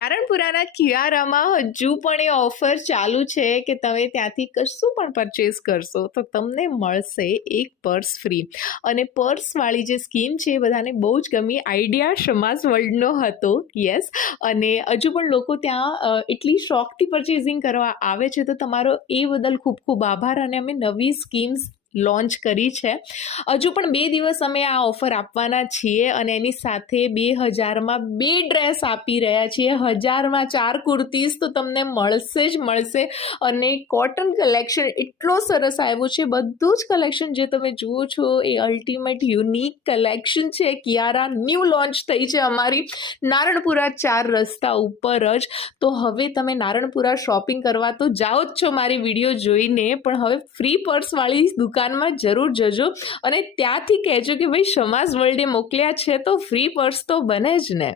નારણપુરાના કિયારામાં હજુ પણ એ ઓફર ચાલુ છે કે તમે ત્યાંથી કશું પણ પરચેસ કરશો તો તમને મળશે એક પર્સ ફ્રી. અને પર્સવાળી જે સ્કીમ છે એ બધાને બહુ જ ગમી. આઈડિયા શમાસ વર્લ્ડનો હતો, યસ. અને હજુ પણ લોકો ત્યાં એટલી શોખથી પરચેઝિંગ કરવા આવે છે, તો તમારો એ બદલ ખૂબ ખૂબ આભાર. અને અમે નવી સ્કીમ્સ લોન્ચ કરી છે. હજુ પણ 2 દિવસ અમે આ ઓફર આપવાના છીએ અને એની સાથે 2000માં 2 ડ્રેસ આપી રહ્યા છીએ. 1000માં 4 કુર્તીઝ તો તમને મળશે જ મળશે. અને કોટન કલેક્શન એટલો સરસ આવ્યો છે. બધું જ કલેક્શન જે તમે જુઓ છો એ અલ્ટિમેટ યુનિક કલેક્શન છે. કિયારા ન્યૂ લોન્ચ થઈ છે અમારી નારણપુરા 4 રસ્તા ઉપર જ. તો હવે તમે નારણપુરા શોપિંગ કરવા તો જાઓ જ છો મારી વિડીયો જોઈને, પણ હવે ફ્રી પર્સવાળી દુકાનમાં જરૂર જજો અને ત્યાંથી કહેજો કે ભાઈ શમાસ વર્લ્ડે મોકલ્યા છે, તો ફ્રી પર્સ તો બને જ ને.